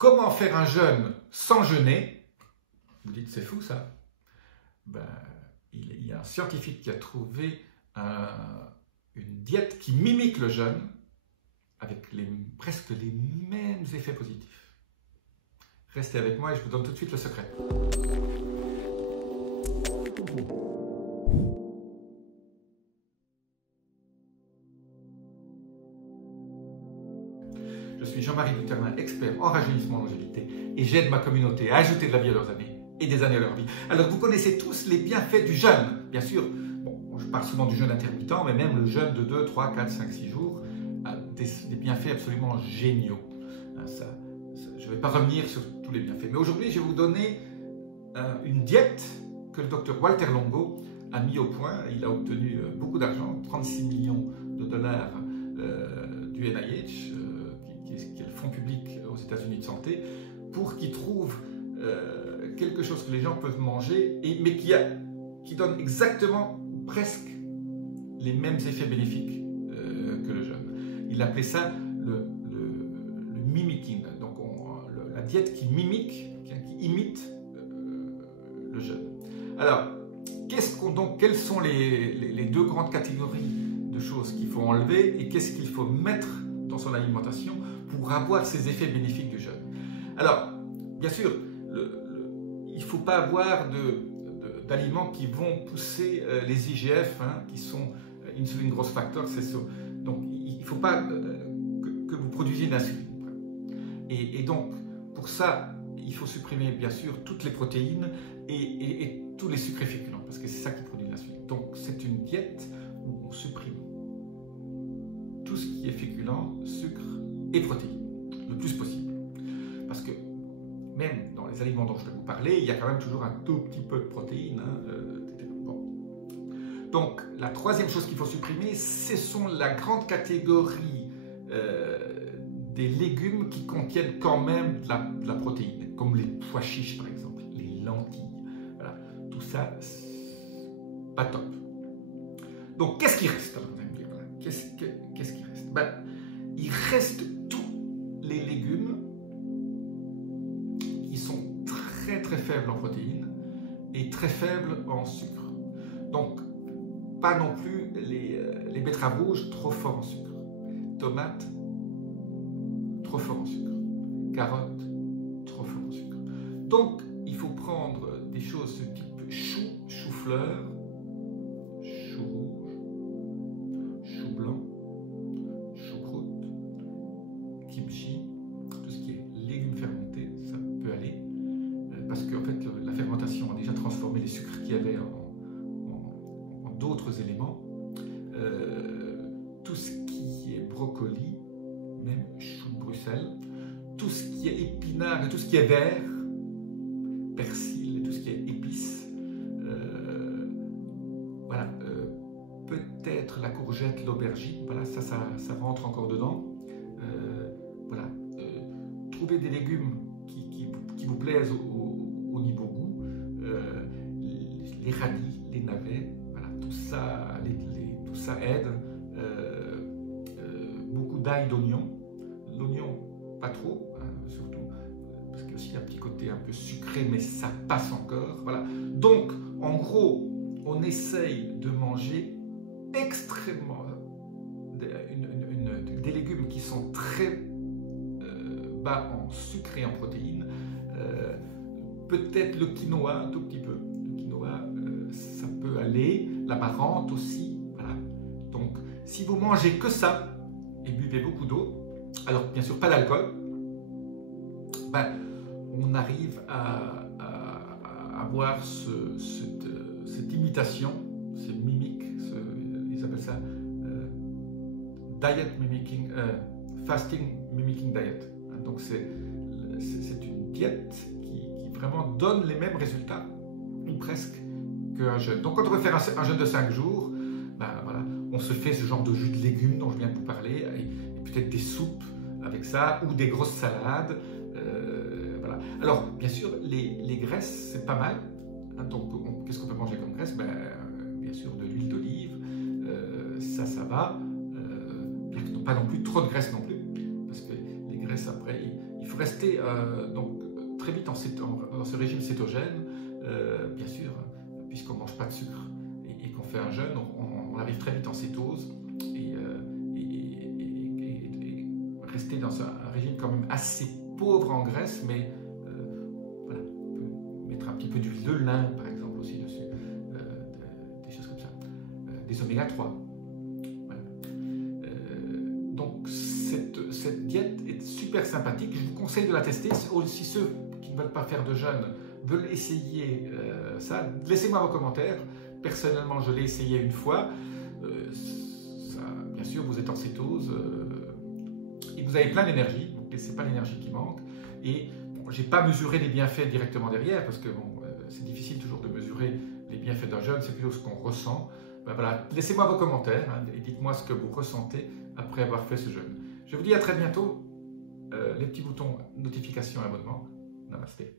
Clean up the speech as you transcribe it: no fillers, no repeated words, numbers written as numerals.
Comment faire un jeûne sans jeûner? Vous dites, c'est fou ça. Ben, il y a un scientifique qui a trouvé une diète qui mimique le jeûne avec presque les mêmes effets positifs. Restez avec moi et je vous donne tout de suite le secret. Je suis Jean-Marie Dutermain, expert en rajeunissement et longévité, et j'aide ma communauté à ajouter de la vie à leurs années et des années à leur vie. Alors vous connaissez tous les bienfaits du jeûne, bien sûr. Bon, je parle souvent du jeûne intermittent, mais même le jeûne de 2, 3, 4, 5, 6 jours a des bienfaits absolument géniaux. Je ne vais pas revenir sur tous les bienfaits, mais aujourd'hui je vais vous donner une diète que le docteur Walter Longo a mis au point. Il a obtenu beaucoup d'argent, 36 millions de dollars du NIH, qui est le fonds public aux États-Unis de santé, pour qu'il trouve quelque chose que les gens peuvent manger, mais qui donne exactement presque les mêmes effets bénéfiques que le jeûne. Il appelait ça le mimicking, donc la diète qui mimique, qui imite le jeûne. Alors, quelles sont les deux grandes catégories de choses qu'il faut enlever et qu'est-ce qu'il faut mettre dans son alimentation pour avoir ces effets bénéfiques du jeûne? Alors, bien sûr, il ne faut pas avoir d'aliments qui vont pousser les IGF, qui sont insuline growth factor, c'est ça. Donc, il ne faut pas que vous produisiez de l'insuline. Et donc, pour ça, il faut supprimer, bien sûr, toutes les protéines et tous les sucres féculents, parce que c'est ça qui produit de l'insuline. Donc, c'est une diète où on supprime tout ce qui est féculent, sucre et protéines, le plus possible. Parce que même dans les aliments dont je vais vous parler, il y a quand même toujours un tout petit peu de protéines. Bon. Donc, la troisième chose qu'il faut supprimer, ce sont la grande catégorie des légumes qui contiennent quand même de la protéine, comme les pois chiches par exemple, les lentilles. Voilà. Tout ça, pas top. Donc, qu'est-ce qui reste? Alors, vous allez me dire, voilà. Qu'est-ce qui reste? Ben, il reste tous les légumes qui sont très très faibles en protéines et très faibles en sucre. Donc, pas non plus les betteraves rouges trop forts en sucre, tomates trop fort en sucre, carottes trop fort en sucre. Donc, il faut prendre des choses de type chou, chou-fleur, chou rouge, chou blanc, choucroute, kimchi, tout ce qui est légumes fermentés, ça peut aller, parce qu'en fait, la fermentation a déjà transformé les sucres qu'il y avait en d'autres éléments. Tout ce qui est brocoli, même chou de Bruxelles, tout ce qui est épinards et tout ce qui est vert, persil et tout ce qui est épices, voilà, peut-être la courgette, l'aubergine, voilà, ça rentre encore dedans. Voilà, trouvez des légumes qui vous plaisent au niveau goût, les radis, les navets, voilà, tout ça, tout ça aide. Beaucoup d'ail, d'oignon. L'oignon, pas trop, surtout, parce qu'il y a aussi un petit côté un peu sucré, mais ça passe encore. Voilà. Donc, en gros, on essaye de manger extrêmement des légumes qui sont très bas en sucre et en protéines. Peut-être le quinoa, un tout petit peu. Le quinoa, ça peut aller. L'amarante aussi. Voilà. Donc, si vous mangez que ça, et buvez beaucoup d'eau, alors bien sûr pas d'alcool, ben, on arrive à avoir cette imitation, ce mimique, ils appellent ça diet mimicking, fasting mimicking diet. Donc c'est une diète qui vraiment donne les mêmes résultats, ou presque, qu'un jeûne. Donc quand on veut faire un jeûne de 5 jours, ben, voilà, on se fait ce genre de jus de légumes dont je viens de vous parler, et peut-être des soupes avec ça, ou des grosses salades. Voilà. Alors, bien sûr, les graisses, c'est pas mal. Donc, qu'est-ce qu'on peut manger comme graisse? Ben, bien sûr, de l'huile d'olive, ça va. Pas non plus trop de graisse non plus, parce que les graisses, après, il faut restez donc très vite dans ce régime cétogène, bien sûr, puisqu'on ne mange pas de sucre et qu'on fait un jeûne, on arrive très vite en cétose et rester dans un régime quand même assez pauvre en graisse, mais voilà, on peut mettre un petit peu d'huile de lin par exemple aussi dessus, des choses comme ça, des oméga 3. Voilà. Donc cette diète est super sympathique, je vous conseille de la tester. Aussi ceux qui ne veulent pas faire de jeûne veulent essayer ça, laissez-moi vos commentaires. Personnellement, je l'ai essayé une fois. Bien sûr, vous êtes en cétose et vous avez plein d'énergie, donc ce n'est pas l'énergie qui manque. Et bon, je n'ai pas mesuré les bienfaits directement derrière, parce que bon, c'est difficile toujours de mesurer les bienfaits d'un jeûne, c'est plutôt ce qu'on ressent. Ben voilà, laissez-moi vos commentaires et dites-moi ce que vous ressentez après avoir fait ce jeûne. Je vous dis à très bientôt. Les petits boutons notification et abonnement. Namasté.